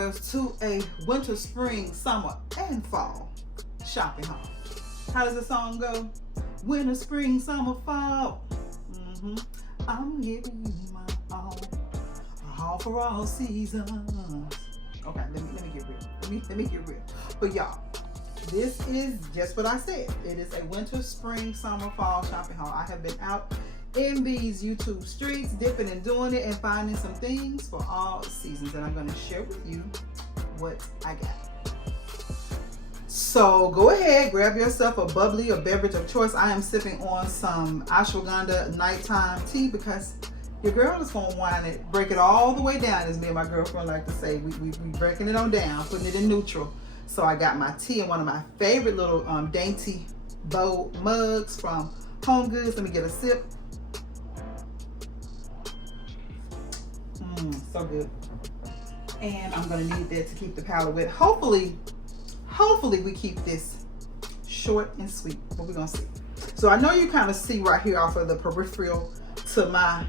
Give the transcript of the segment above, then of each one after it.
Royals, to a winter, spring, summer, and fall shopping haul. How does the song go? Winter, spring, summer, fall. I'm giving you my all. A haul for all seasons. Okay, let me get real. Let me get real. But y'all, this is just what I said. It is a winter, spring, summer, fall shopping haul. I have been out in these YouTube streets, dipping and doing it and finding some things for all seasons, and I'm going to share with you what I got. So go ahead, grab yourself a bubbly or beverage of choice. I am sipping on some ashwagandha nighttime tea because your girl is going to wind it, break it all the way down, as me and my girlfriend like to say. We breaking it on down, putting it in neutral. So I got my tea in one of my favorite little dainty bowl mugs from HomeGoods. Let me get a sip. So good. And I'm gonna need that to keep the palate wet. Hopefully we keep this short and sweet, but we're gonna see. So I know you kind of see right here off of the peripheral to my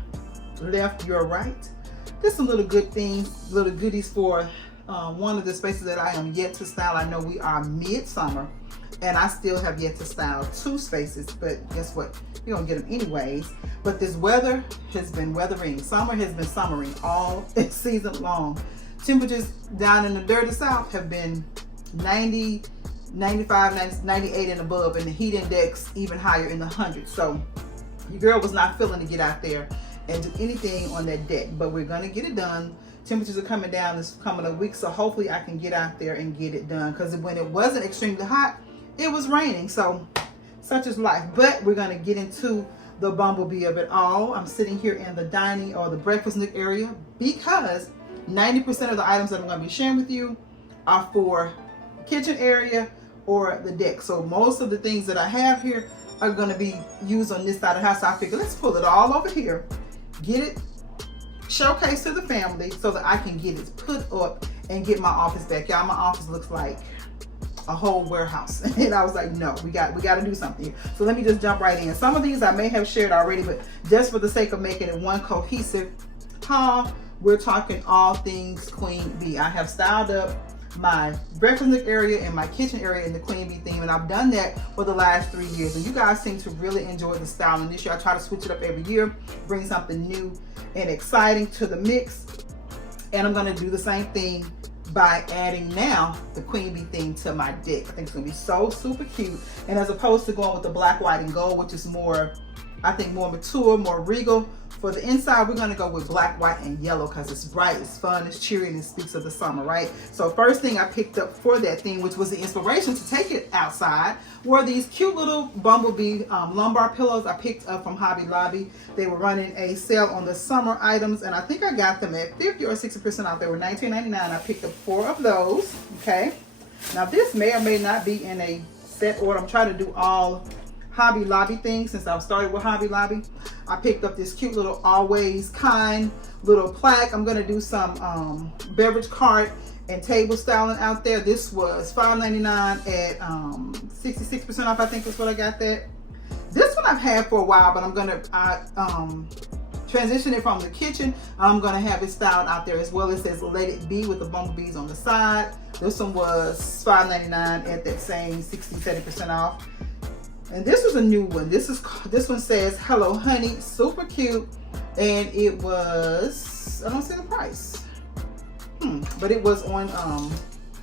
left, your right. There's some little good things, little goodies for one of the spaces that I am yet to style. I know we are midsummer and I still have yet to style 2 spaces, but guess what? You're gonna get them anyways. But this weather has been weathering. Summer has been summering all season long. Temperatures down in the dirty south have been 90, 95, 90, 98 and above, and the heat index even higher in the hundreds. So your girl was not feeling to get out there and do anything on that deck, but we're gonna get it done. Temperatures are coming down this coming a week, so hopefully I can get out there and get it done, because when it wasn't extremely hot, it was raining. So such is life. But we're going to get into the bumblebee of it all. I'm sitting here in the dining or the breakfast nook area because 90% of the items that I'm going to be sharing with you are for the kitchen area or the deck. So most of the things that I have here are going to be used on this side of the house. So I figured let's pull it all over here, get it showcased to the family so that I can get it put up and get my office back. Y'all, my office looks like a whole warehouse, and I was like, no, we got to do something here. So let me just jump right in. Some of these I may have shared already, but just for the sake of making it one cohesive haul, we're talking all things queen bee. I have styled up my breakfast nook area and my kitchen area in the queen bee theme, and I've done that for the last 3 years, and you guys seem to really enjoy the styling. This year I try to switch it up every year, bring something new and exciting to the mix, and I'm going to do the same thing by adding now the queen bee theme to my deck. I think it's gonna be so super cute, and as opposed to going with the black, white, and gold, which is more, I think, more mature, more regal. For the inside, we're gonna go with black, white, and yellow because it's bright, it's fun, it's cheery, and it speaks of the summer, right? So first thing I picked up for that theme, which was the inspiration to take it outside, were these cute little bumblebee lumbar pillows I picked up from Hobby Lobby. They were running a sale on the summer items, and I think I got them at 50 or 60% off. They were $19.99. I picked up 4 of those, okay? Now this may or may not be in a set order. I'm trying to do all Hobby Lobby things since I've started with Hobby Lobby. I picked up this cute little Always Kind little plaque. I'm gonna do some beverage cart and table styling out there. This was $5.99 at 66% off, I think is what I got that. This one I've had for a while, but I'm gonna transition it from the kitchen. I'm gonna have it styled out there as well. It says Let It Be with the bumblebees on the side. This one was $5.99 at that same 60-70% off. And this was a new one. This one says Hello Honey, super cute, and it was, I don't see the price, but it was on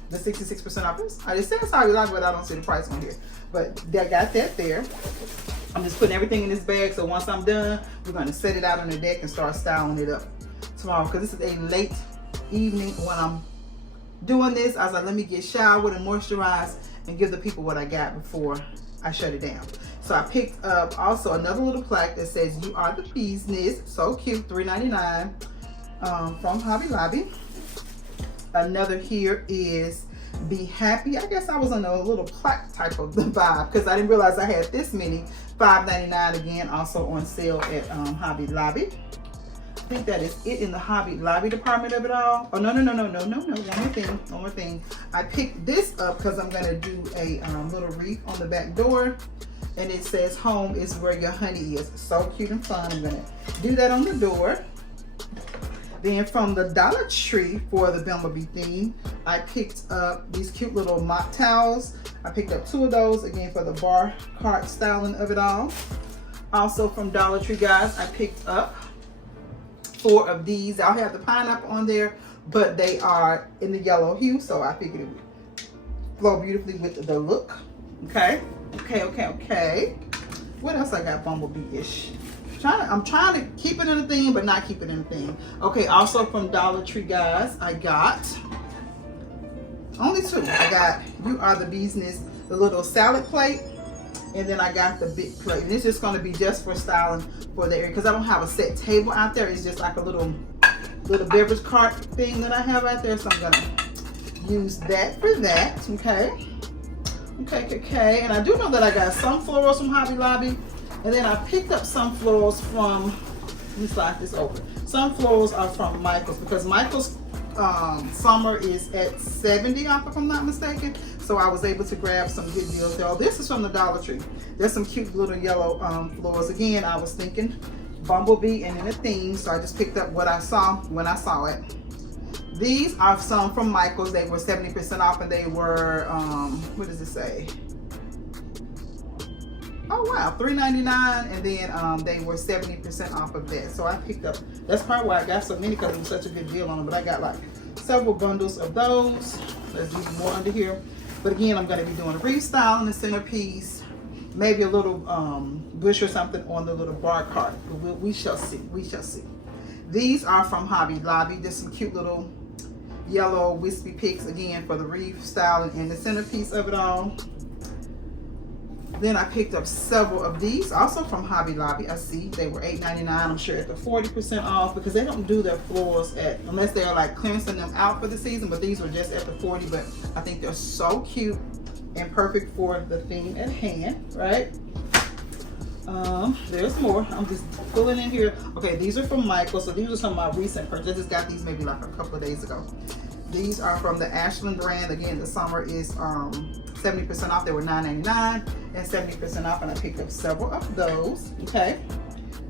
the 66% off. It says Hobby Lobby, but I don't see the price on here. But I got that there. I'm just putting everything in this bag, so once I'm done, we're going to set it out on the deck and start styling it up tomorrow, because this is a late evening when I'm doing this. I was like, let me get showered and moisturized and give the people what I got before I shut it down. So I picked up also another little plaque that says You Are the Bee's Nest. So cute, $3.99 from Hobby Lobby. Another here is Be Happy. I guess I was on a little plaque type of the vibe because I didn't realize I had this many. $5.99 again, also on sale at Hobby Lobby. I think that is it in the Hobby Lobby department of it all. Oh, no. One more thing. I picked this up because I'm going to do a little wreath on the back door. And it says, Home is where your honey is. So cute and fun. I'm going to do that on the door. Then from the Dollar Tree for the Bumblebee theme, I picked up these cute little mop towels. I picked up 2 of those, again, for the bar cart styling of it all. Also from Dollar Tree, guys, I picked up 4 of these. I'll have the pineapple on there, but they are in the yellow hue, so I figured it would flow beautifully with the look. Okay. What else I got Bumblebee-ish? I'm trying to keep it in a theme, but not keep it in a theme. Okay, also from Dollar Tree, guys, I got only 2. I got You Are the Business, the little salad plate, and then I got the big plate. And it's just going to be just for styling for the area, because I don't have a set table out there. It's just like a little beverage cart thing that I have out there, so I'm going to use that for that. Okay. And I do know that I got some florals from Hobby Lobby. And then I picked up some florals from, let me slide this over. Some florals are from Michael's, because Michael's summer is at 70 off, if I'm not mistaken. So I was able to grab some good deals there. This is from the Dollar Tree. There's some cute little yellow florals. Again, I was thinking Bumblebee and in a theme, so I just picked up what I saw when I saw it. These are some from Michael's. They were 70% off, and they were, what does it say? Oh wow, $3.99, and then they were 70% off of that. So I picked up, that's probably why I got so many, because it was such a good deal on them. But I got like several bundles of those. There's even more under here. But again, I'm going to be doing a reef style in the centerpiece, maybe a little bush or something on the little bar cart. We shall see. These are from Hobby Lobby. There's some cute little yellow wispy picks, again, for the reef style and the centerpiece of it all. Then I picked up several of these, also from Hobby Lobby. I see they were $8.99. I'm sure at the 40% off, because they don't do their florals at, unless they're like clearancing them out for the season, but these were just at the 40. But I think they're so cute and perfect for the theme at hand, right? There's more. I'm just pulling in here. Okay, these are from Michael. So these are some of my recent purchases. I just got these maybe like a couple of days ago. These are from the Ashland brand. Again, the summer is 70% off. They were $9.99 and 70% off, and I picked up several of those. Okay,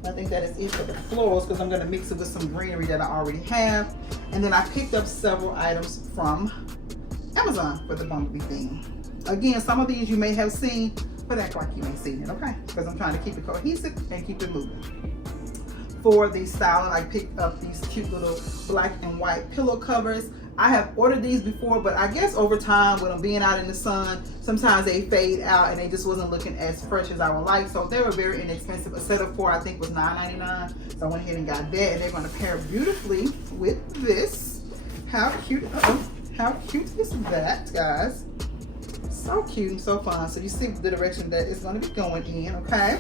I think that is it for the florals, because I'm going to mix it with some greenery that I already have. And then I picked up several items from Amazon for the Bumblebee theme. Again, some of these you may have seen, but act like you ain't seen it, okay? Because I'm trying to keep it cohesive and keep it moving. For the styling, I picked up these cute little black and white pillow covers. I have ordered these before, but I guess over time, with them being out in the sun, sometimes they fade out and they just wasn't looking as fresh as I would like. So they were very inexpensive. A set of 4, I think, was $9.99. So I went ahead and got that, and they're going to pair beautifully with this. How cute! How cute is that, guys? So cute and so fun. So you see the direction that it's going to be going in. Okay.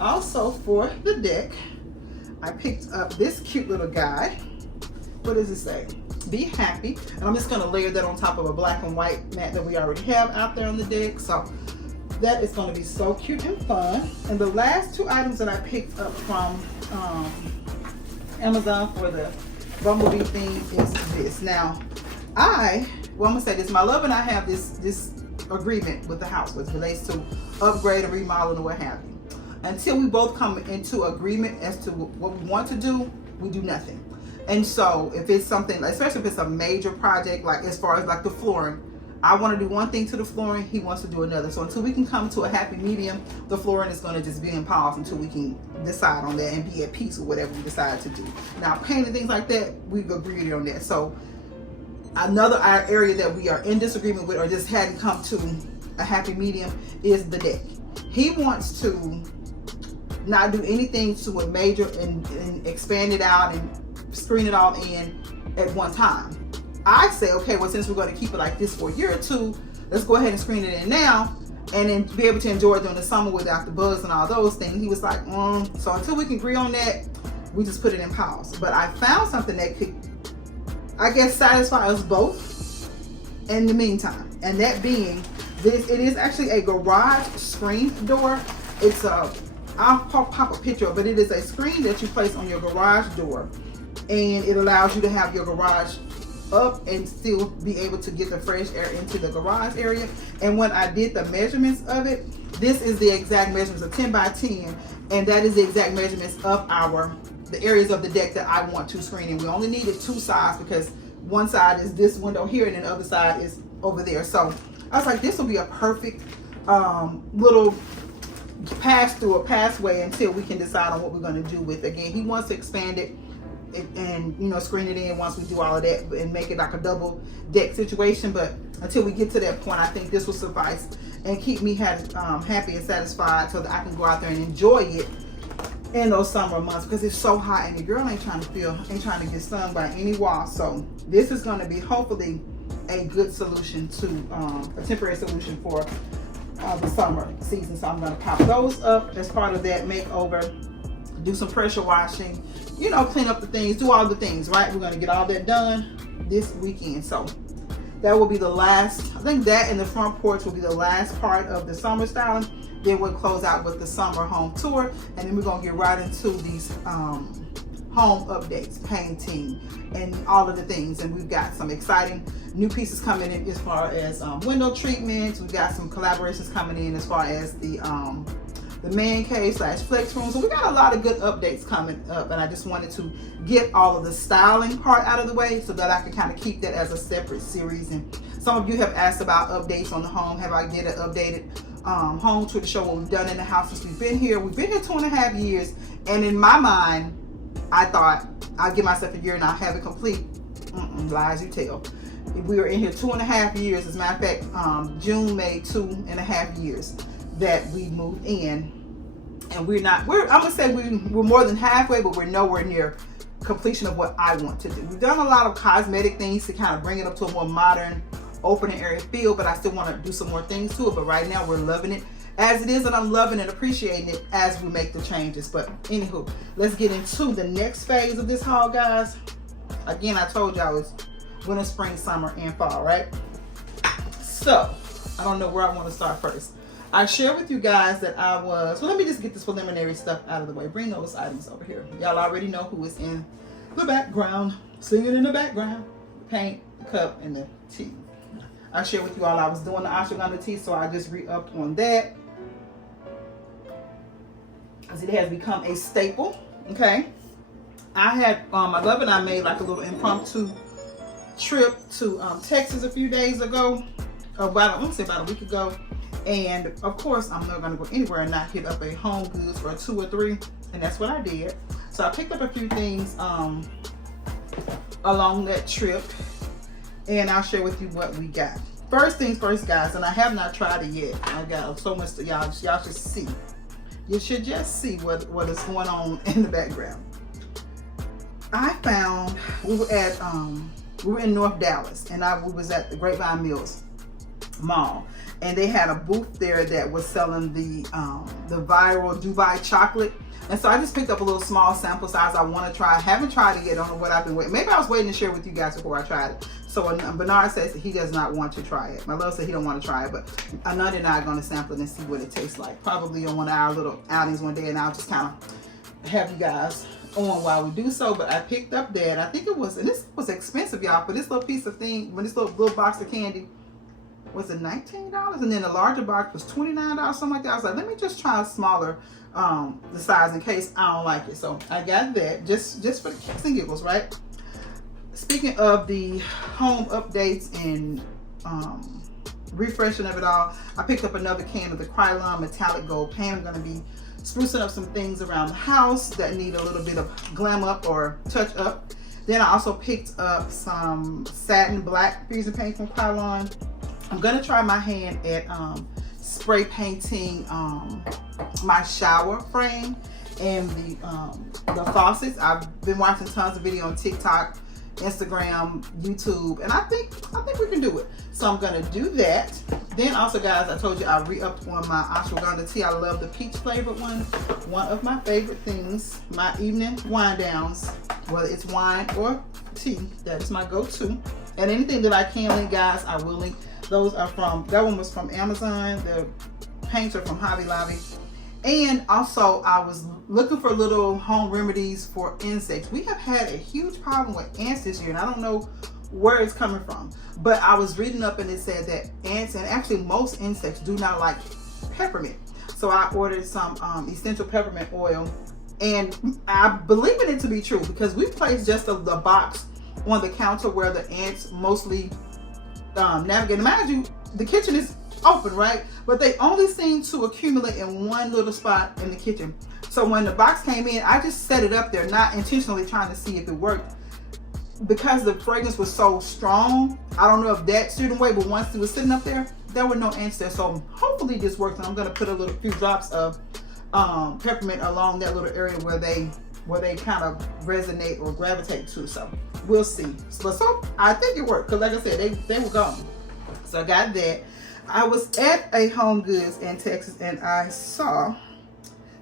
Also for the deck, I picked up this cute little guy. What does it say? Be happy. And I'm just going to layer that on top of a black and white mat that we already have out there on the deck. So that is going to be so cute and fun. And the last 2 items that I picked up from Amazon for the Bumblebee theme is this. Now, I'm going to say this. My love and I have this agreement with the house, which relates to upgrade and remodel and what have you. Until we both come into agreement as to what we want to do, we do nothing. And so if it's something, especially if it's a major project, like as far as like the flooring, I want to do one thing to the flooring, he wants to do another. So until we can come to a happy medium, the flooring is going to just be in pause until we can decide on that and be at peace with whatever we decide to do. Now, paint and things like that, we've agreed on that. So another area that we are in disagreement with, or just hadn't come to a happy medium, is the deck. He wants to not do anything to a major and expand it out and screen it all in at one time. I say, okay, well, since we're going to keep it like this for a year or 2, let's go ahead and screen it in now, and then be able to enjoy it during the summer without the bugs and all those things. He was like, so until we can agree on that, we just put it in pause. But I found something that could, I guess, satisfy us both in the meantime, and that being this. It is actually a garage screen door. It's I'll pop a picture of it, but it is a screen that you place on your garage door, and it allows you to have your garage up and still be able to get the fresh air into the garage area. And when I did the measurements of it, this is the exact measurements of 10 by 10, and that is the exact measurements of our the areas of the deck that I want to screen in. We only needed 2 sides because one side is this window here and then the other side is over there. So I was like, this will be a perfect little pass through or passway until we can decide on what we're going to do with. Again, he wants to expand it and you know, screen it in once we do all of that and make it like a double deck situation. But until we get to that point, I think this will suffice and keep me happy and satisfied so that I can go out there and enjoy it in those summer months, because it's so hot and the girl ain't trying to get stung by any wall. So this is going to be hopefully a good solution to a temporary solution for the summer season. So I'm going to pop those up as part of that makeover, do some pressure washing, you know, clean up the things, do all the things, right? We're going to get all that done this weekend. So that will be the last, I think that and the front porch will be the last part of the summer styling. Then we'll close out with the summer home tour, and then we're going to get right into these home updates, painting, and all of the things. And we've got some exciting new pieces coming in as far as window treatments. We've got some collaborations coming in as far as the man cave / flex room. So we got a lot of good updates coming up, and I just wanted to get all of the styling part out of the way so that I can kind of keep that as a separate series. And some of you have asked about updates on the home. Have I get an updated home tour to show what we've done in the house since we've been here? We've been here 2.5 years, and in my mind, I thought I'd give myself a year and I'll have it complete. Lies you tell. We were in here 2.5 years. As a matter of fact, June made 2.5 years that we moved in, and I'm gonna say we're more than halfway, but we're nowhere near completion of what I want to do. We've done a lot of cosmetic things to kind of bring it up to a more modern, open area feel, but I still want to do some more things to it. But right now we're loving it as it is, and I'm loving and appreciating it as we make the changes. But anywho, let's get into the next phase of this haul, guys. Again, I told y'all it's winter, spring, summer, and fall, right? So I don't know where I want to start first. I shared with you guys that well, let me just get this preliminary stuff out of the way. Bring those items over here. Y'all already know who is in the background, singing in the background. Paint, the cup, and the tea. I shared with you all I was doing the ashwagandha tea, so I just re-upped on that, as it has become a staple. Okay, I had my love and I made like a little impromptu trip to Texas a few days ago, about a week ago, and of course I'm not going to go anywhere and not hit up a HomeGoods for 2 or 3, and that's what I did. So I picked up a few things along that trip, and I'll share with you what we got. First things first, guys, and I have not tried it yet. I got so much to y'all should see. You should just see what is going on in the background. I found, we were in North Dallas, and we was at the Grapevine Mills Mall, and they had a booth there that was selling the viral Dubai chocolate. And so I just picked up a little small sample size I want to try. I haven't tried it yet. I don't know what I've been waiting. Maybe I was waiting to share with you guys before I tried it. So Bernard says that he does not want to try it. My love said he don't want to try it, but Ananda and I are going to sample it and see what it tastes like. Probably on one of our little outings one day, and I'll just kind of have you guys on while we do so. But I picked up that. I think it was, and this was expensive, y'all, for this little piece of thing, when this little box of candy. Was it $19? And then the larger box was $29, something like that. I was like, let me just try a smaller the size in case I don't like it. So I got that just for the kicks and giggles, right? Speaking of the home updates and refreshing of it all, I picked up another can of the Krylon metallic gold pan. I'm going to be sprucing up some things around the house that need a little bit of glam up or touch up. Then I also picked up some satin black freezing paint from Krylon. I'm gonna try my hand at spray painting my shower frame and the faucets. I've been watching tons of video on TikTok, Instagram, YouTube, and I think we can do it. So I'm gonna do that. Then also, guys, I told you I re-upped on my ashwagandha tea. I love the peach flavored one. One of my favorite things, my evening wind downs, whether it's wine or tea, that is my go-to. And anything that I can link, guys, I will link. Those are that one was from Amazon. The paints are from Hobby Lobby. And also, I was looking for little home remedies for insects. We have had a huge problem with ants this year, and I don't know where it's coming from. But I was reading up, and it said that ants, and actually most insects, do not like peppermint. So I ordered some essential peppermint oil And I believe in it to be true because we placed just the box on the counter where the ants mostly navigate. Mind you, the kitchen is open, right? But they only seem to accumulate in one little spot in the kitchen. So when the box came in, I just set it up there, not intentionally trying to see if it worked. Because the fragrance was so strong, I don't know if that steered away, but once it was sitting up there, there were no ants there. So hopefully this works, and I'm gonna put a few drops of peppermint along that little area where they kind of resonate or gravitate to. So we'll see. So I think it worked because, like I said, they were gone. So I got that. I was at a HomeGoods in Texas and I saw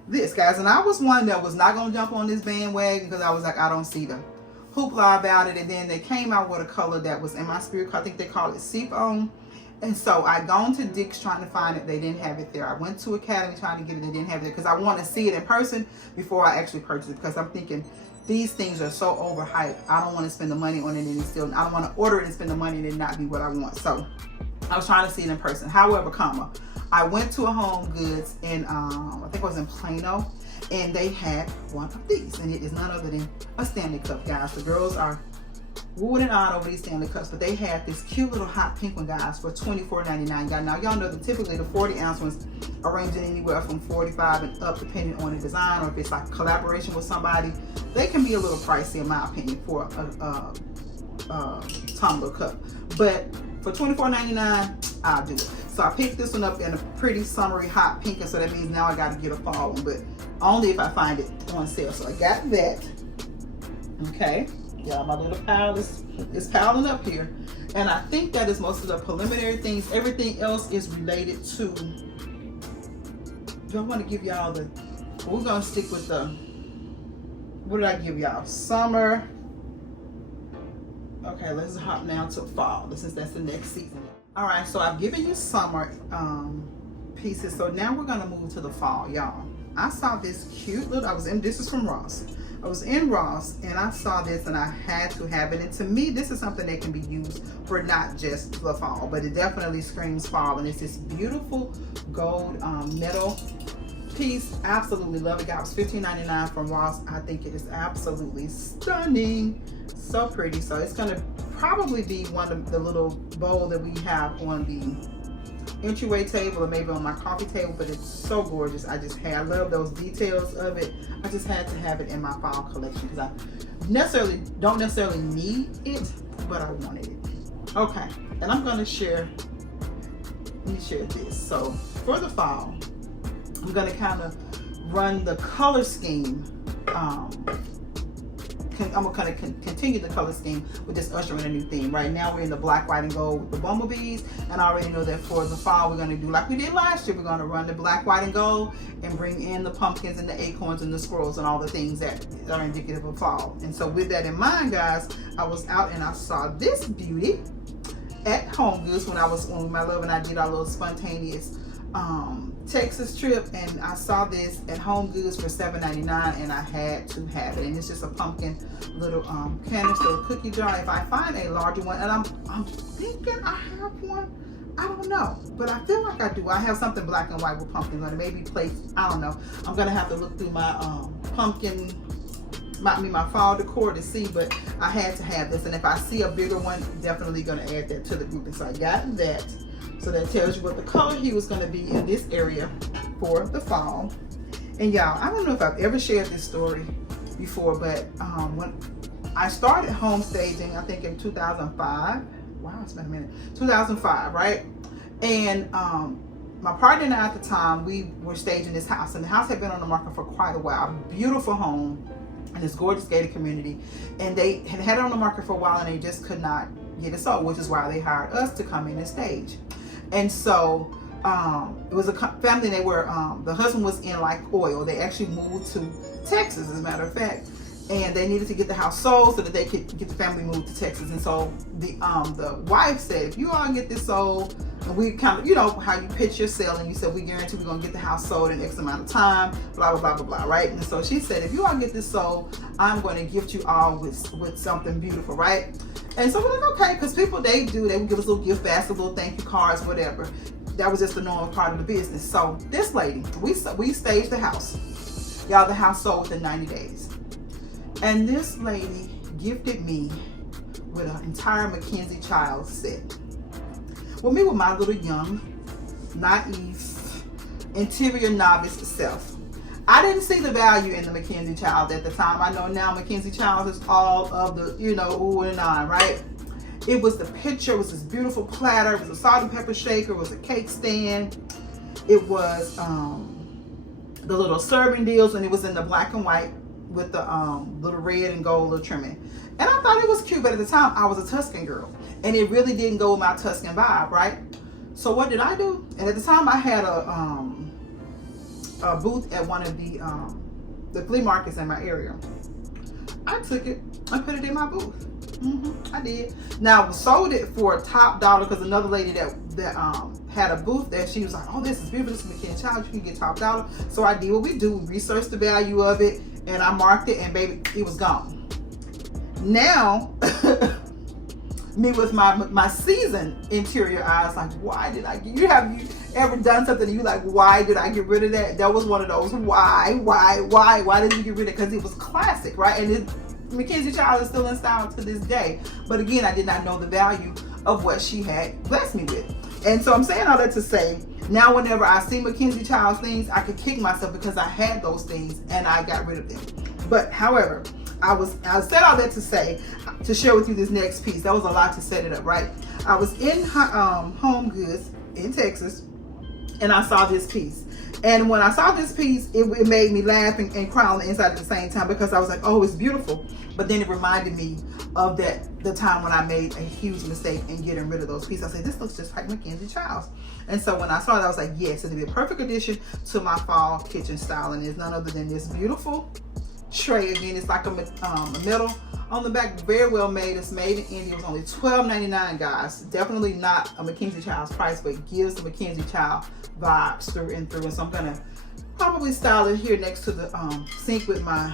this, guys, and I was one that was not gonna jump on this bandwagon because I was like, I don't see the hoopla about it. And then they came out with a color that was in my spirit. I think they call it seafoam. And so I gone to Dick's trying to find it. They didn't have it there. I went to Academy trying to get it. They didn't have it there because I want to see it in person before I actually purchase it, because I'm thinking these things are so overhyped. I don't want to spend the money on it and still, I don't want to order it and spend the money and it not be what I want. So I was trying to see it in person. However, I went to a HomeGoods in, I think it was in Plano, and they had one of these, and it is none other than a Stanley Cup, guys. The girls are wooing and on over these Stanley Cups, but they had this cute little hot pink one, guys, for $24.99. Now, y'all know that typically the 40-ounce ones are ranging anywhere from $45 and up, depending on the design, or if it's like collaboration with somebody. They can be a little pricey, in my opinion, for a tumbler cup. But for $24.99, I'll do it. So I picked this one up in a pretty summery hot pink, and so that means now I got to get a fall one, but only if I find it on sale. So I got that. Okay. Yeah, my little pile is piling up here. And I think that is most of the preliminary things. Everything else is related to, I want to give y'all we're going to stick with what did I give y'all? Summer. Okay, let's hop now to fall, since that's the next season. All right, so I've given you summer pieces. So now we're going to move to the fall, y'all. I saw this cute little, this is from Ross. I was in Ross and I saw this and I had to have it. And to me, this is something that can be used for not just the fall, but it definitely screams fall. And it's this beautiful gold metal piece. Absolutely love it, guys. $15.99 from Ross. I think it is absolutely stunning. So pretty. So it's going to probably be one of the little bowl that we have on the entryway table or maybe on my coffee table, but it's so gorgeous. I love those details of it. I just had to have it in my fall collection because I don't necessarily need it, but I wanted it. Okay, and I'm gonna let me share this. So for the fall, I'm gonna kind of run the color scheme. I'm gonna continue the color scheme with this usher in a new theme. Right now we're in the black, white, and gold with the bumblebees, and I already know that for the fall we're gonna do like we did last year. We're gonna run the black, white, and gold and bring in the pumpkins and the acorns and the squirrels and all the things that are indicative of fall. And so with that in mind, guys, I was out and I saw this beauty at HomeGoods when I was on my love and I did our little spontaneous Texas trip, and I saw this at HomeGoods for $7.99 and I had to have it. And it's just a pumpkin little canister cookie jar. If I find a larger one, and I'm thinking I have one, I don't know, but I feel like I do. I have something black and white with pumpkins on it, maybe placed, I don't know. I'm gonna have to look through my pumpkin, my fall decor to see, but I had to have this. And if I see a bigger one, definitely gonna add that to the group. And so I got that. So that tells you what the color hue is going to be in this area for the fall. And y'all, I don't know if I've ever shared this story before, but when I started home staging, I think in 2005. Wow, it's been a minute. 2005, right? And my partner and I at the time, we were staging this house, and the house had been on the market for quite a while. Beautiful home in this gorgeous gated community, and they had it on the market for a while, and they just could not get it sold, which is why they hired us to come in and stage. And so it was a family. They were the husband was in like oil. They actually moved to Texas, as a matter of fact, and they needed to get the house sold so that they could get the family moved to Texas. And so the wife said, if you all get this sold, and we kind of, you know how you pitch your sale, and you said, we guarantee we're gonna get the house sold in X amount of time, blah blah blah blah blah, right? And so she said, if you all get this sold, I'm going to gift you all with something beautiful, right? And so we're like, okay, because people, they would give us little gift baskets, little thank you cards, whatever. That was just the normal part of the business. So this lady, we staged the house. Y'all, the house sold within 90 days. And this lady gifted me with an entire Mackenzie Child set. Well, me with my little young, naive, interior novice self, I didn't see the value in the Mackenzie Child at the time. I know now Mackenzie Child is all of the, you know, ooh and on, right? It was the picture, it was this beautiful platter, it was a salt and pepper shaker, it was a cake stand, it was the little serving deals, and it was in the black and white with the little red and gold little trimming. And I thought it was cute, but at the time I was a Tuscan girl, and it really didn't go with my Tuscan vibe, right? So what did I do? And at the time I had a booth at one of the flea markets in my area. I took it and put it in my booth. I did. Now, sold it for top dollar because another lady that had a booth that she was like, oh, this is beautiful, this is Mackenzie Child, you can get top dollar. So I did what we do, researched the value of it, and I marked it, and baby, it was gone. Now, me with my seasoned interior eyes, like, why did I get, you ever done something and you like, why did I get rid of that? That was one of those, why did you get rid of it? Because it was classic, right? And Mackenzie Child is still in style to this day. But again, I did not know the value of what she had blessed me with. And so I'm saying all that to say, now whenever I see Mackenzie Child's things, I could kick myself because I had those things and I got rid of them. But however, I said all that to say, to share with you this next piece. That was a lot to set it up, right? I was in HomeGoods in Texas, and I saw this piece. And when I saw this piece, it made me laugh and cry on the inside at the same time, because I was like, oh, it's beautiful. But then it reminded me of the time when I made a huge mistake in getting rid of those pieces. I said, this looks just like Mackenzie Child's. And so when I saw it, I was like, yes, it'll be a perfect addition to my fall kitchen style. And it's none other than this beautiful tray. Again, it's like a metal on the back, very well made. It's made in India. It was only $12.99, guys. Definitely not a Mackenzie Child's price, but it gives the Mackenzie Child vibes through and through. And so I'm gonna probably style it here next to the sink with my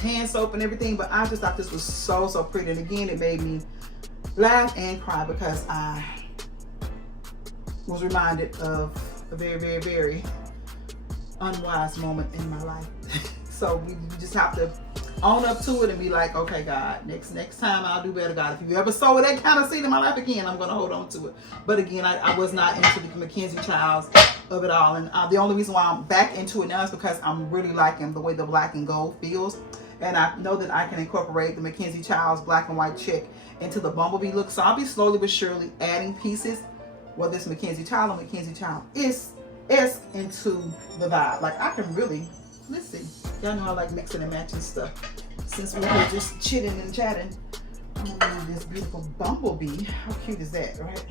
hand soap and everything. But I just thought this was so pretty. And again, it made me laugh and cry because I was reminded of a very unwise moment in my life. So we just have to own up to it and be like, okay, God, next time I'll do better, God. If you ever sow that kind of seed in my life again, I'm going to hold on to it. But again, I was not into the Mackenzie Child's of it all. And the only reason why I'm back into it now is because I'm really liking the way the black and gold feels. And I know that I can incorporate the Mackenzie Child's black and white check into the bumblebee look. So I'll be slowly but surely adding pieces, whether it's Mackenzie Child or Mackenzie Child is into the vibe. Like I can really, let's see. Y'all know I like mixing and matching stuff. Since we're here just chitting and chatting, I'm gonna use this beautiful bumblebee. How cute is that, right?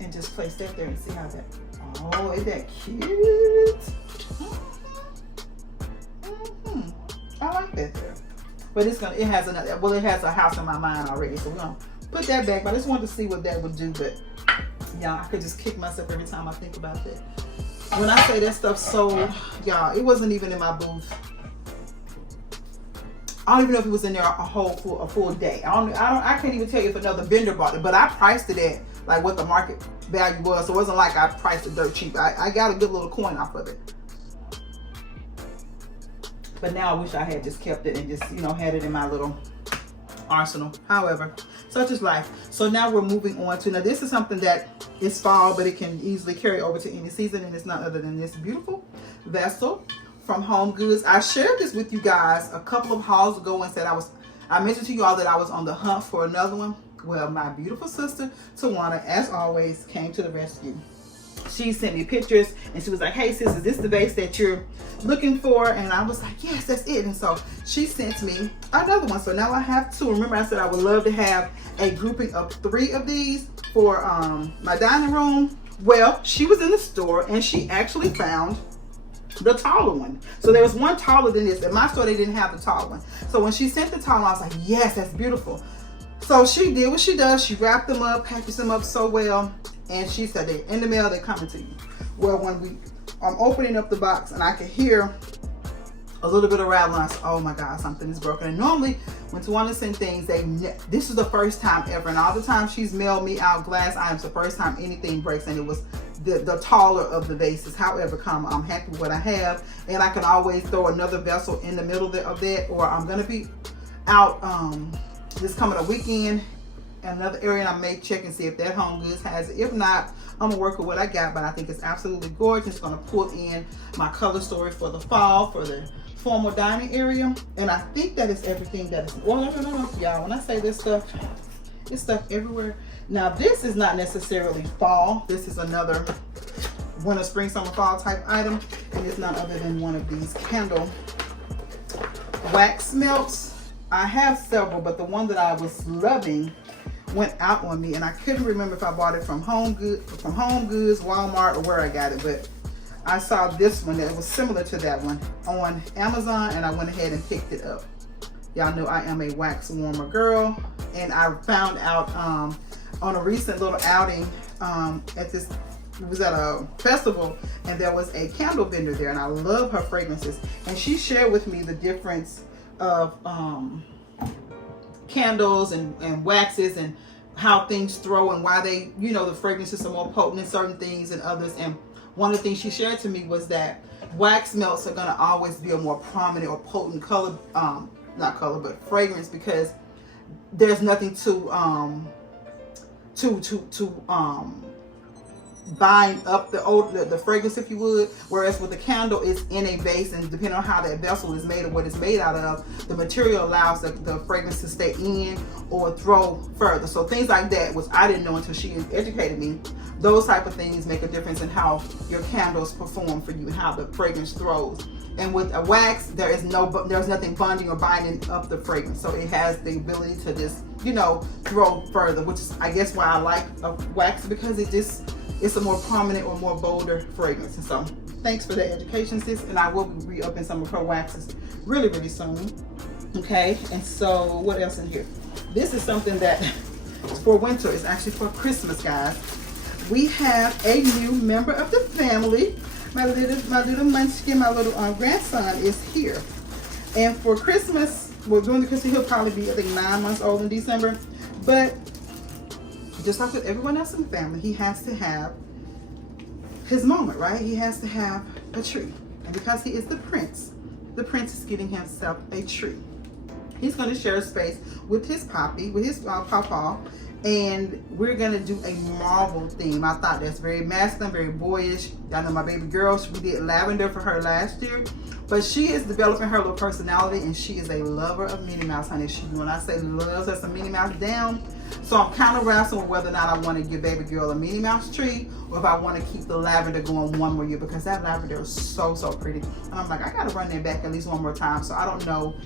And just place that there and see how that, oh, isn't that cute? I like that there. But it has a house in my mind already. So we're gonna put that back. But I just wanted to see what that would do. But yeah, I could just kick myself every time I think about that. When I say that stuff sold, y'all, it wasn't even in my booth. I don't even know if it was in there a full day. I can't even tell you if another vendor bought it, but I priced it at like what the market value was. So it wasn't like I priced it dirt cheap. I got a good little coin off of it. But now I wish I had just kept it and just, you know, had it in my little arsenal. However, such is life. So now we're moving on to, now this is something that is fall, but it can easily carry over to any season, and it's not other than this beautiful vessel from HomeGoods. I shared this with you guys a couple of hauls ago and said I mentioned to you all that I was on the hunt for another one. Well, my beautiful sister Tawana, as always, came to the rescue. She sent me pictures and she was like, hey sis, is this the vase that you're looking for? And I was like, yes, that's it. And so she sent me another one. So now I have two. Remember I said I would love to have a grouping of 3 of these for my dining room. Well, she was in the store and she actually found the taller one. So there was one taller than this. At my store they didn't have the tall one. So when she sent the tall one, I was like, yes, that's beautiful. So she did what she does. She wrapped them up, packaged them up so well. And she said, they're in the mail, they're coming to you. Well, when I'm opening up the box and I could hear a little bit of rattling, I said, oh my God, something is broken. And normally when Tawana sends things, this is the first time ever. And all the time she's mailed me out glass items, the first time anything breaks, and it was the taller of the vases. However, I'm happy with what I have, and I can always throw another vessel in the middle of that, or I'm gonna be out this coming a weekend in another area, and I may check and see if that HomeGoods has it. If not, I'm gonna work with what I got, but I think it's absolutely gorgeous. It's gonna pull in my color story for the fall, for the formal dining area, and I think that is everything that is. Well, no, y'all. When I say this stuff, it's stuff everywhere. Now, this is not necessarily fall. This is another winter, spring, summer, fall type item, and it's none other than one of these candle wax melts. I have several, but the one that I was loving went out on me, and I couldn't remember if I bought it from HomeGoods, Walmart, or where I got it, but I saw this one that was similar to that one on Amazon, and I went ahead and picked it up. Y'all know I am a wax warmer girl, and I found out on a recent little outing at this, it was at a festival, and there was a candle vendor there, and I love her fragrances, and she shared with me the difference of candles and waxes and how things throw and why they, you know, the fragrances are more potent in certain things than others. And one of the things she shared to me was that wax melts are going to always be a more prominent or potent color, not color, but fragrance, because there's nothing to bind up the fragrance, if you would, whereas with the candle, it's in a vase, and depending on how that vessel is made or what it's made out of, the material allows the fragrance to stay in or throw further. So things like that, which I didn't know until she educated me, those type of things make a difference in how your candles perform for you and how the fragrance throws. And with a wax, there's nothing bonding or binding up the fragrance, so it has the ability to just, you know, throw further, which is, I guess, why I like a wax, because it's a more prominent or more bolder fragrance. And so thanks for the education, sis, and I will be re-upping some of her waxes really, really soon. Okay, and so what else in here? This is something that is for winter. It's actually for Christmas, guys. We have a new member of the family. My little munchkin, my little grandson is here. And for Christmas, we're doing the Christmas, he'll probably be, I think, 9 months old in December. But just like with everyone else in the family, he has to have his moment, right? He has to have a tree. And because he is the prince is getting himself a tree. He's going to share space with his poppy, with his pawpaw, and we're going to do a marble theme. I thought that's very masculine, very boyish. Y'all know my baby girl, we did lavender for her last year, but she is developing her little personality, and she is a lover of Minnie Mouse, honey. She, when I say loves us a Minnie Mouse down, so I'm kind of wrestling with whether or not I want to give baby girl a Minnie Mouse tree, or if I want to keep the lavender going one more year, because that lavender is so pretty. And I'm like, I got to run that back at least one more time. So I don't know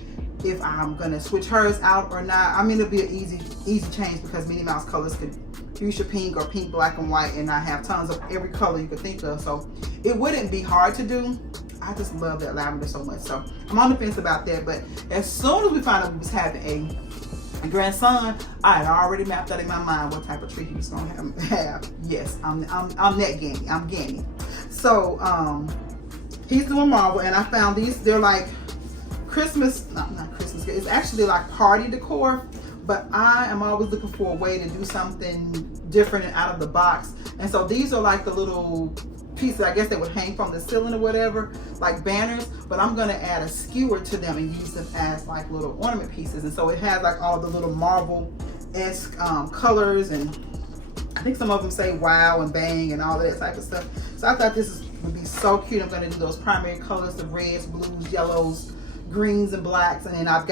if I'm going to switch hers out or not. I mean, it'll be an easy change, because Minnie Mouse colors can fuchsia pink or pink, black, and white, and I have tons of every color you could think of. So it wouldn't be hard to do. I just love that lavender so much. So I'm on the fence about that. But as soon as we found out we was having a grandson, I had already mapped out in my mind what type of tree he was going to have. Yes, I'm that gamey. I'm gamey. So he's doing marble, and I found these. They're like Christmas, not Christmas. It's actually like party decor. But I am always looking for a way to do something different and out of the box. And so these are like the little pieces, I guess they would hang from the ceiling or whatever, like banners, but I'm gonna add a skewer to them and use them as like little ornament pieces. And so it has like all the little marble-esque colors, and I think some of them say wow and bang and all of that type of stuff. So I thought this would be so cute. I'm gonna do those primary colors, the reds, blues, yellows, greens, and blacks. And then I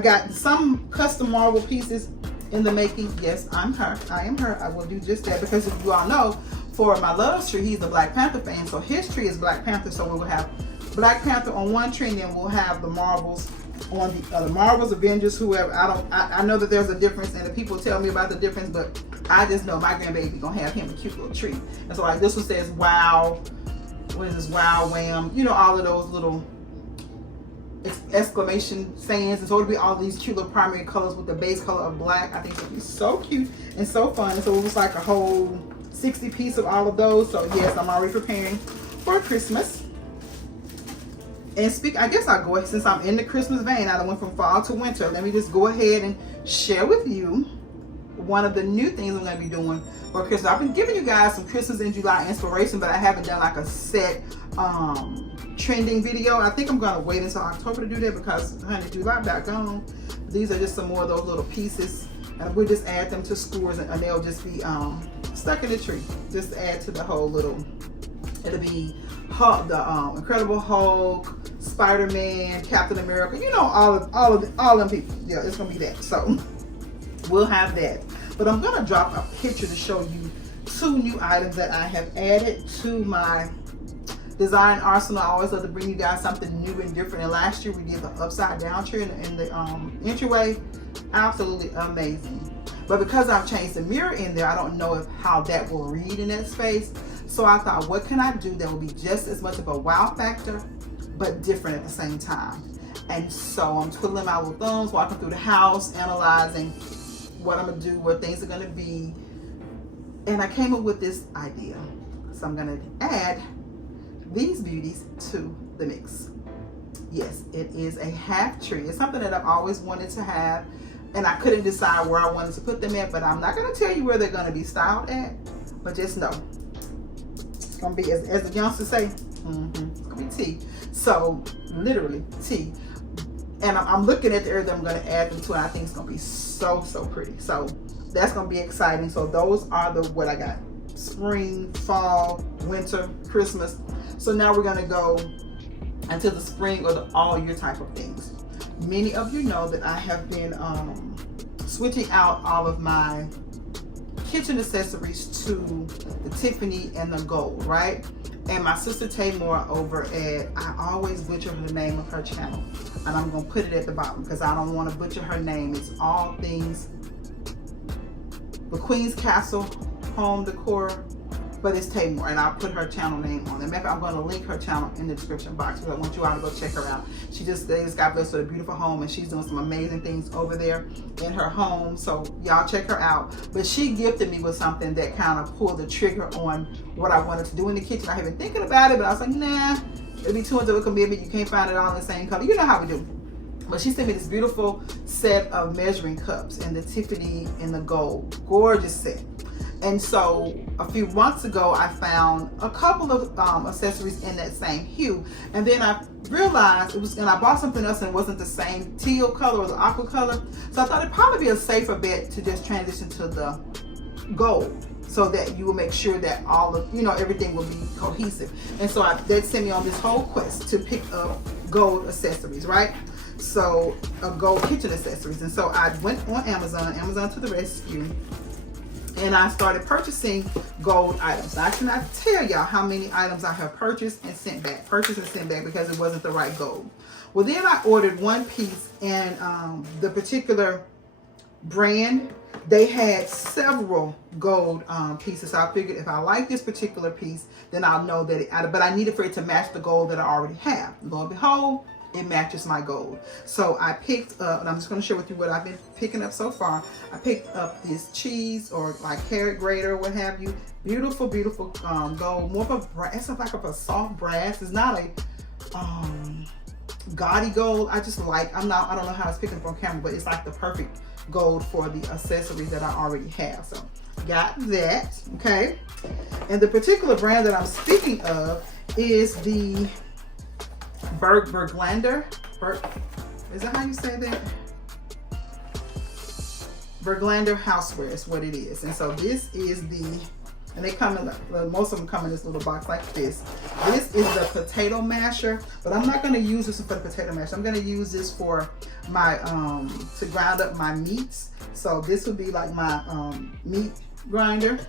got some custom marble pieces in the making. Yes, I am her. I will do just that, because if you all know, for my love's tree, he's a Black Panther fan, so his tree is Black Panther. So we will have Black Panther on one tree, and then we'll have the marbles on the other. Marbles, Avengers, whoever. I know that there's a difference, and the people tell me about the difference, but I just know my grandbaby gonna have him a cute little tree. And so like this one says wow, what is this, wow, wham, you know, all of those little exclamation sayings. And so it'll be all these cute little primary colors with the base color of black. I think it'll be so cute and so fun. And so it was like a whole 60 piece of all of those. So yes, I'm already preparing for Christmas. And I guess I'll go ahead, since I'm in the Christmas vein, I went from fall to winter, let me just go ahead and share with you one of the new things I'm going to be doing for Christmas. I've been giving you guys some Christmas in July inspiration, but I haven't done like a set trending video. I think I'm going to wait until October to do that because, honey, July back gone. These are just some more of those little pieces, and we'll just add them to skewers, and they'll just be stuck in the tree. Just add to the whole little. It'll be the Incredible Hulk, Spider-Man, Captain America. You know, all them people. Yeah, it's gonna be that. So we'll have that. But I'm gonna drop a picture to show you 2 new items that I have added to my design arsenal. I always love to bring you guys something new and different. And last year we did the upside down chair in the entryway. Absolutely amazing. But because I've changed the mirror in there, I don't know how that will read in that space. So I thought, what can I do that will be just as much of a wow factor, but different at the same time? And so I'm twiddling my little thumbs, walking through the house, analyzing what I'm gonna do, what things are gonna be. And I came up with this idea. So I'm gonna add these beauties to the mix. Yes, it is a half tree. It's something that I've always wanted to have, and I couldn't decide where I wanted to put them at, but I'm not gonna tell you where they're gonna be styled at, but just know it's gonna be, as the youngsters say, it's gonna be tea. So literally tea. And I'm looking at the area that I'm gonna add them to, and I think it's gonna be so pretty. So that's gonna be exciting. So those are what I got: spring, fall, winter, Christmas. So now we're gonna go into the spring or the all year type of things. Many of you know that I have been switching out all of my kitchen accessories to the Tiffany and the gold, right? And my sister Tamora over at, I always butcher the name of her channel, and I'm gonna put it at the bottom because I don't want to butcher her name. It's all things the Queen's Castle home decor, but it's Tamora, and I'll put her channel name on it. Matter of fact, I'm going to link her channel in the description box because I want you all to go check her out. She just got blessed with a beautiful home, and she's doing some amazing things over there in her home. So y'all check her out. But she gifted me with something that kind of pulled the trigger on what I wanted to do in the kitchen. I have been thinking about it, but I was like, nah, it'll be too much of a commitment. You can't find it all in the same color. You know how we do. But she sent me this beautiful set of measuring cups in the Tiffany and the gold. Gorgeous set. And so a few months ago, I found a couple of accessories in that same hue. And then I realized and I bought something else and it wasn't the same teal color or the aqua color. So I thought it'd probably be a safer bet to just transition to the gold, so that you will make sure that all of, everything will be cohesive. And so that sent me on this whole quest to pick up gold accessories, right? So gold kitchen accessories. And so I went on Amazon to the rescue, and I started purchasing gold items. Now, I cannot tell y'all how many items I have purchased and sent back because it wasn't the right gold. Well, then I ordered one piece, and the particular brand, they had several gold pieces. So I figured if I like this particular piece, then I'll know that but I needed for it to match the gold that I already have. Lo and behold, it matches my gold. So I picked up, and I'm just going to share with you what I've been picking up so far. I picked up this cheese or like carrot grater, what have you. Beautiful gold. More of it's like a soft brass. It's not a gaudy gold. I don't know how it's picking up on camera, but it's like the perfect gold for the accessories that I already have. So got that, okay. And the particular brand that I'm speaking of is the Berglander. Is that how you say that? Berglander houseware is what it is. And so this is and they come in, most of them come in this little box like this. This is the potato masher, but I'm not going to use this for the potato masher. I'm going to use this for my, to grind up my meats. So this would be like my meat grinder.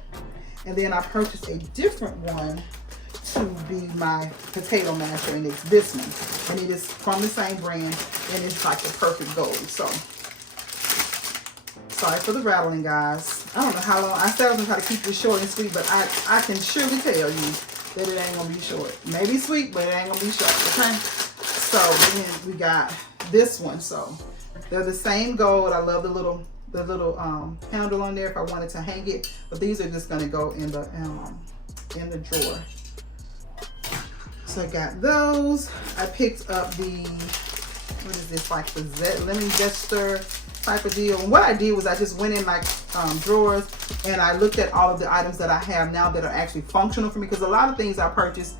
And then I purchased a different one to be my potato masher, and it's this one. And it is from the same brand, and it's like the perfect gold. So, sorry for the rattling, guys. I don't know how long. I said I was going to try to keep this short and sweet, but I can surely tell you that it ain't going to be short. Maybe sweet, but it ain't going to be short, okay? So, then we got this one. So, they're the same gold. I love the little handle on there if I wanted to hang it. But these are just going to go in the drawer. So, I got those. I picked up what is this, like the lemon zester type of deal. And what I did was I just went in like drawers and I looked at all of the items that I have now that are actually functional for me, because a lot of things I purchased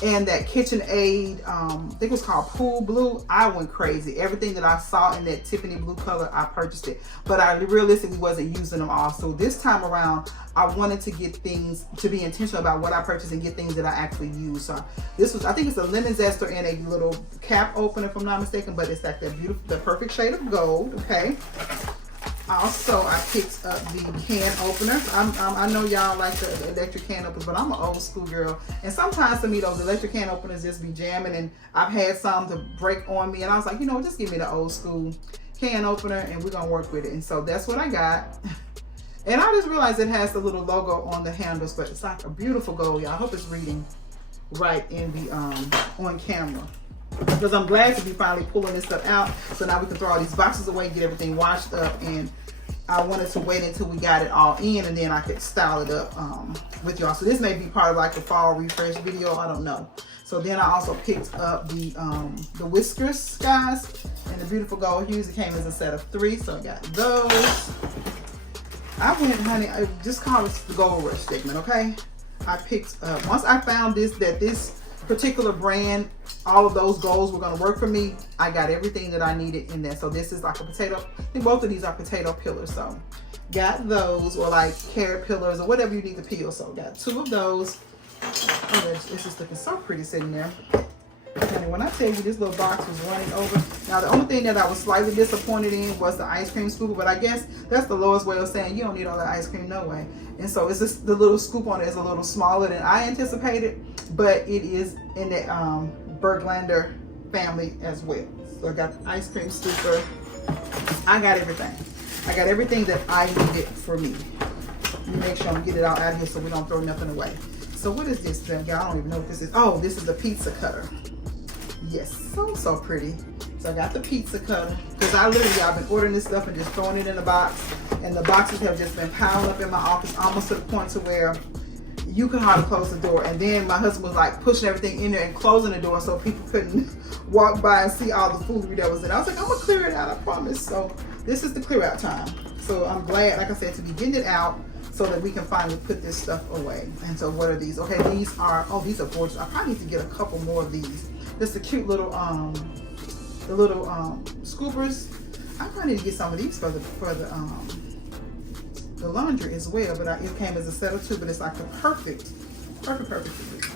and that KitchenAid, I think it was called Pool Blue, I went crazy. Everything that I saw in that Tiffany blue color, I purchased it. But I realistically wasn't using them all. So this time around, I wanted to get things, to be intentional about what I purchased and get things that I actually use. So this was, I think it's a lemon zester and a little cap opener, if I'm not mistaken, but it's like that beautiful, the perfect shade of gold, okay? Also, I picked up the can opener. I know y'all like the electric can openers, but I'm an old school girl. And sometimes to me, those electric can openers just be jamming, and I've had some to break on me. And I was like, you know, just give me the old school can opener and we're gonna work with it. And so that's what I got. And I just realized it has the little logo on the handles, but it's like a beautiful gold, y'all. I hope it's reading right in the, on camera. Because I'm glad to be finally pulling this stuff out. So now we can throw all these boxes away, get everything washed up. And I wanted to wait until we got it all in, and then I could style it up with y'all. So this may be part of like the fall refresh video, I don't know. So then I also picked up the whiskers, guys, and the beautiful gold hues. It came as a set of 3, so I got those. I went, honey, I just call this the gold rush segment, okay? I picked up, once I found this particular brand, all of those goals were going to work for me, I got everything that I needed in there. So this is like a potato, I think both of these are potato pillars, so got those, or like carrot pillars or whatever you need to peel. So got 2 of those. Oh, this is looking so pretty sitting there. And when I tell you this little box was running over, now the only thing that I was slightly disappointed in was the ice cream scooper, but I guess that's the lowest way of saying you don't need all that ice cream, no way. And so it's just the little scoop on it is a little smaller than I anticipated, but it is in the Berglander family as well. So I got the ice cream scooper. I got everything. I got everything that I needed for me. Let me make sure I'm getting it all out of here so we don't throw nothing away. So what is this thing? I don't even know what this is. Oh, this is a pizza cutter. Yes, so pretty. So I got the pizza cutter, because I've been ordering this stuff and just throwing it in a box, and the boxes have just been piling up in my office almost to the point to where you could hardly close the door. And then my husband was like pushing everything in there and closing the door so people couldn't walk by and see all the foolery that was in it. I was like, I'm gonna clear it out, I promise. So this is the clear out time. So I'm glad, like I said, to be getting it out so that we can finally put this stuff away. And so what are these? Okay, these are, oh, these are gorgeous. I probably need to get a couple more of these. Just the cute little the little scoopers. I probably need to get some of these for the laundry as well. But it came as a set of 2. But it's like the perfect.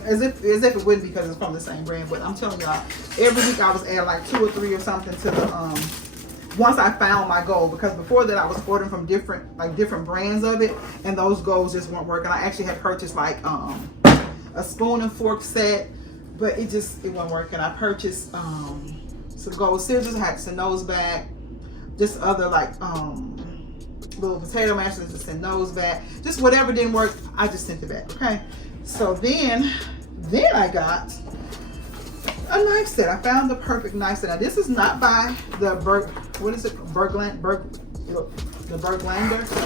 As if it wouldn't, because it's from the same brand. But I'm telling y'all, every week I was adding like 2 or 3 or something to the once I found my goal, because before that I was ordering from different brands of it, and those goals just weren't working. I actually had purchased like a spoon and fork set, but it wasn't working. I purchased some gold scissors, I had to send those back. Just other like little potato mashers, just send those back. Just whatever didn't work, I just sent it back. Okay. So then I got a knife set. I found the perfect knife set. Now this is not by the Berglander.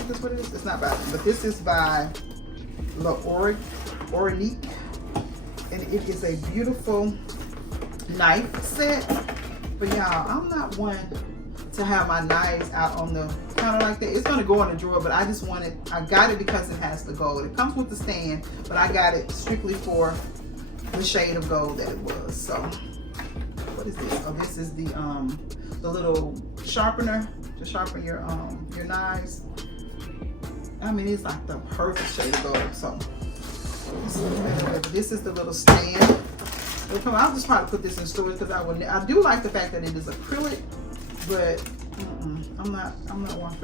That's what it is. It's not by them, but this is by Ornique, and it is a beautiful knife set. But y'all, I'm not one to have my knives out on the counter like that. It's gonna go in the drawer, but I got it because it has the gold. It comes with the stand, but I got it strictly for the shade of gold that it was. So what is this? Oh, this is the little sharpener to sharpen your knives. I mean, it's like the perfect shade of gold. So this is the little stand. I'll just try to put this in storage, because I do like the fact that it is acrylic, but I'm not one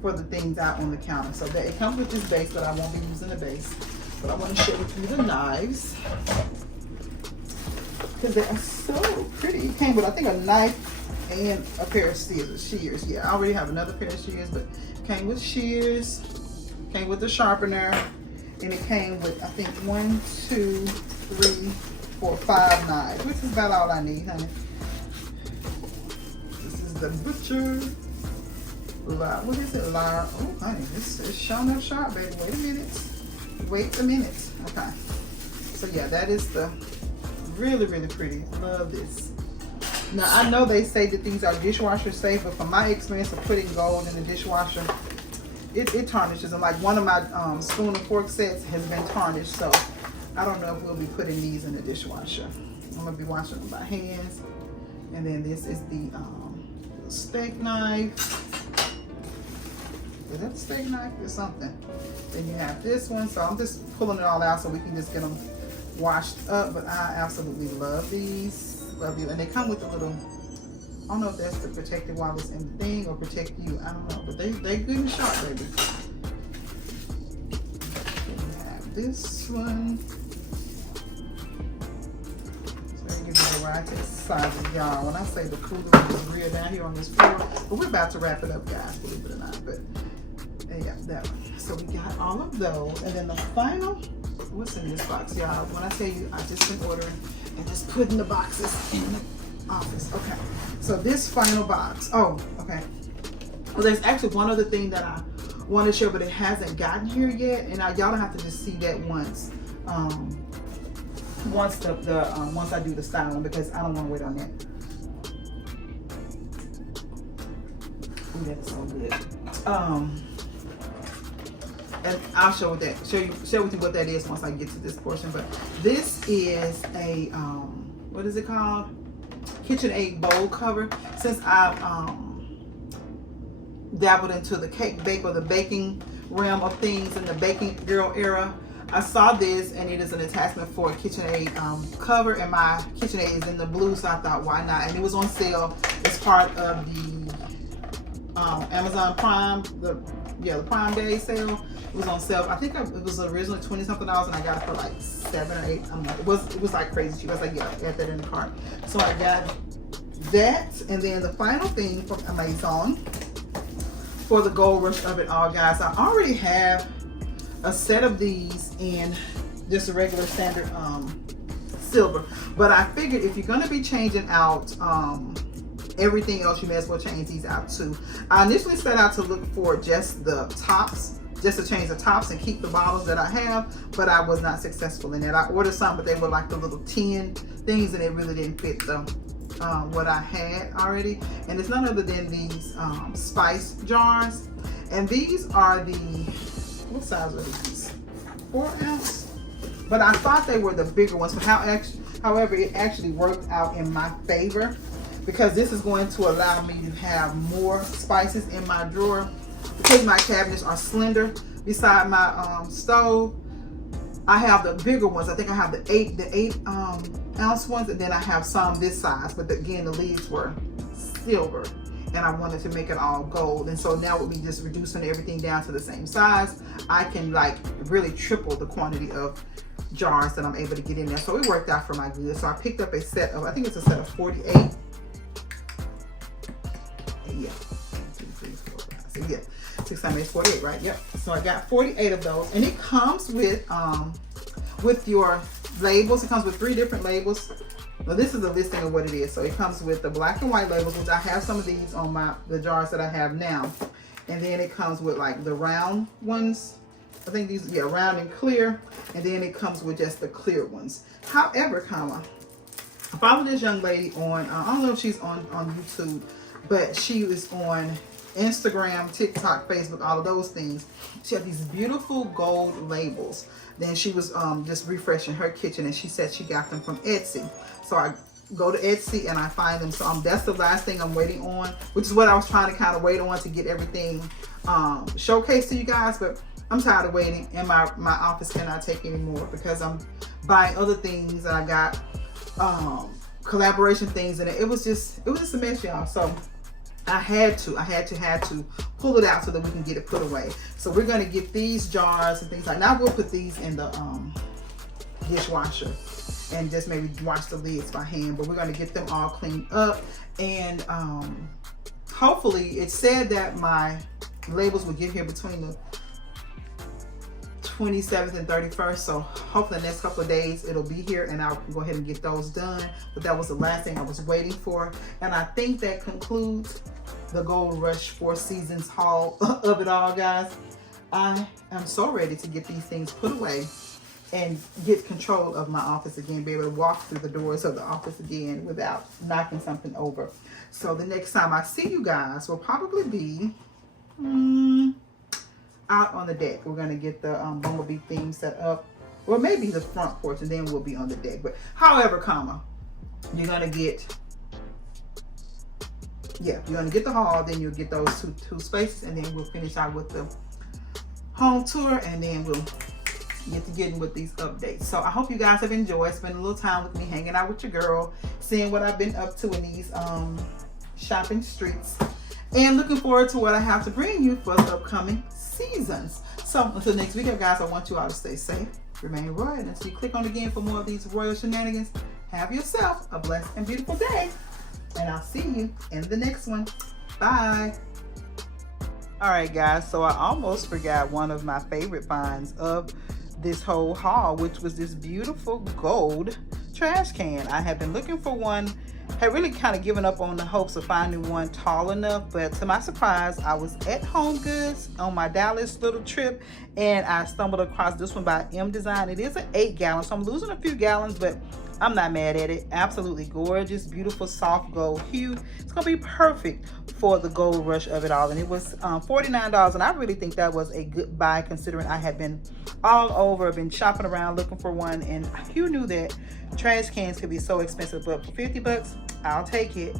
for the things out on the counter. So that it comes with this base, but I won't be using the base. But I want to share with you the knives, because they are so pretty. It came with, I think, a knife and a pair of shears. Yeah, I already have another pair of shears, but it came with shears, came with the sharpener, and it came with, I think, 1, 2, 3, 4, 5 knives, which is about all I need, honey. This is the butcher. What is it? Oh, honey, this is showing up sharp, baby. Wait a minute. Okay. So yeah, that is the really pretty. Love this. Now, I know they say that these are dishwasher safe, but from my experience of putting gold in the dishwasher, it tarnishes them. Like one of my spoon and fork sets has been tarnished, so I don't know if we'll be putting these in the dishwasher. I'm gonna be washing them by hands. And then this is the steak knife. Is that a steak knife or something? Then you have this one. So I'm just pulling it all out so we can just get them washed up. But I absolutely love these. Love these. And they come with a little, I don't know if that's to protect it while it's in the thing or protect you. I don't know. But they good and sharp, baby. Then you have this one. Variety of sizes, y'all. When I say the cooler is real down here on this floor, but we're about to wrap it up, guys, believe it or not. But yeah, that one. So we got all of those, and then the final. What's in this box, y'all? When I tell you, I just been ordering and just putting the boxes in the office. Okay. So this final box. Oh, okay. Well, there's actually one other thing that I want to share, but it hasn't gotten here yet, and y'all don't have to just see that once. Once I do the styling, because I don't want to wait on that. Ooh, that's so good. And I'll share with you what that is once I get to this portion. But this is a what is it called? KitchenAid bowl cover. Since I've dabbled into the cake bake or the baking realm of things in the baking girl era, I saw this, and it is an attachment for a KitchenAid cover, and my KitchenAid is in the blue, so I thought, why not? And it was on sale as part of the Amazon Prime, the Prime Day sale. It was on sale. I think it was originally $20-something, and I got it for like $7 or $8. I don't know. It was like crazy cheap. I was like, yeah, add that in the cart. So I got that, and then the final thing from Amazon for the gold rush of it all, guys. I already have a set of these in just a regular standard silver, but I figured if you're going to be changing out everything else, you may as well change these out too. I initially set out to look for just the tops, just to change the tops and keep the bottles that I have, but I was not successful in that. I ordered some, but they were like the little tin things, and it really didn't fit what I had already. And it's none other than these spice jars, and these are the, what size are these? 4 ounce? But I thought they were the bigger ones. However, it actually worked out in my favor, because this is going to allow me to have more spices in my drawer, because my cabinets are slender beside my stove. I have the bigger ones. I think I have the 8 ounce ones, and then I have some this size, but again, the lids were silver, and I wanted to make it all gold. And so now with me just reducing everything down to the same size, I can like really triple the quantity of jars that I'm able to get in there. So it worked out for my good. So I picked up a set of, I think it's a set of 48. Yeah. 2, 3, 4, 5, 6, yeah. 6 times 8 is 48, right? Yep. So I got 48 of those, and it comes with your labels. It comes with 3 different labels. Well, this is a listing of what it is. So it comes with the black and white labels, which I have some of these on the jars that I have now. And then it comes with like the round ones. I think these, yeah, round and clear. And then it comes with just the clear ones. However, I follow this young lady on, I don't know if she's on YouTube, but she is on Instagram, TikTok, Facebook, all of those things. She had these beautiful gold labels. Then she was just refreshing her kitchen, and she said she got them from Etsy. So I go to Etsy and I find them. So that's the last thing I'm waiting on, which is what I was trying to kind of wait on to get everything showcased to you guys. But I'm tired of waiting, and my office cannot take anymore, because I'm buying other things, and I got collaboration things, and it was just a mess, y'all. So I had to pull it out so that we can get it put away. So we're gonna get these jars and things like that. Now we'll put these in the dishwasher and just maybe wash the lids by hand, but we're gonna get them all cleaned up. And hopefully, it said that my labels would get here between the 27th and 31st, so hopefully the next couple of days it'll be here, and I'll go ahead and get those done. But that was the last thing I was waiting for, and I think that concludes the Gold Rush 4 Seasons haul of it all, guys. I am so ready to get these things put away and get control of my office again, be able to walk through the doors of the office again without knocking something over. So the next time I see you guys will probably be out on the deck. We're gonna get the bumblebee theme set up, or maybe the front porch, and then we'll be on the deck. But however, you're gonna get, you're gonna get the hall, then you'll get those two spaces, and then we'll finish out with the home tour, and then we'll get to getting with these updates. So I hope you guys have enjoyed spending a little time with me, hanging out with your girl, seeing what I've been up to in these shopping streets, and looking forward to what I have to bring you for the upcoming seasons. So until next week, guys, I want you all to stay safe, remain royal, and until you click on again for more of these royal shenanigans, have yourself a blessed and beautiful day, and I'll see you in the next one. Bye. All right, guys, so I almost forgot one of my favorite finds of this whole haul, which was this beautiful gold trash can. I have been looking for one, had really kind of given up on the hopes of finding one tall enough, but to my surprise, I was at HomeGoods on my Dallas little trip, and I stumbled across this one by M Design. It is an 8-gallon, so I'm losing a few gallons, but I'm not mad at it. Absolutely gorgeous, beautiful, soft gold hue. It's gonna be perfect for the gold rush of it all. And it was $49, and I really think that was a good buy, considering I had been all over, been shopping around looking for one, and who knew that trash cans could be so expensive? But for 50 bucks, I'll take it.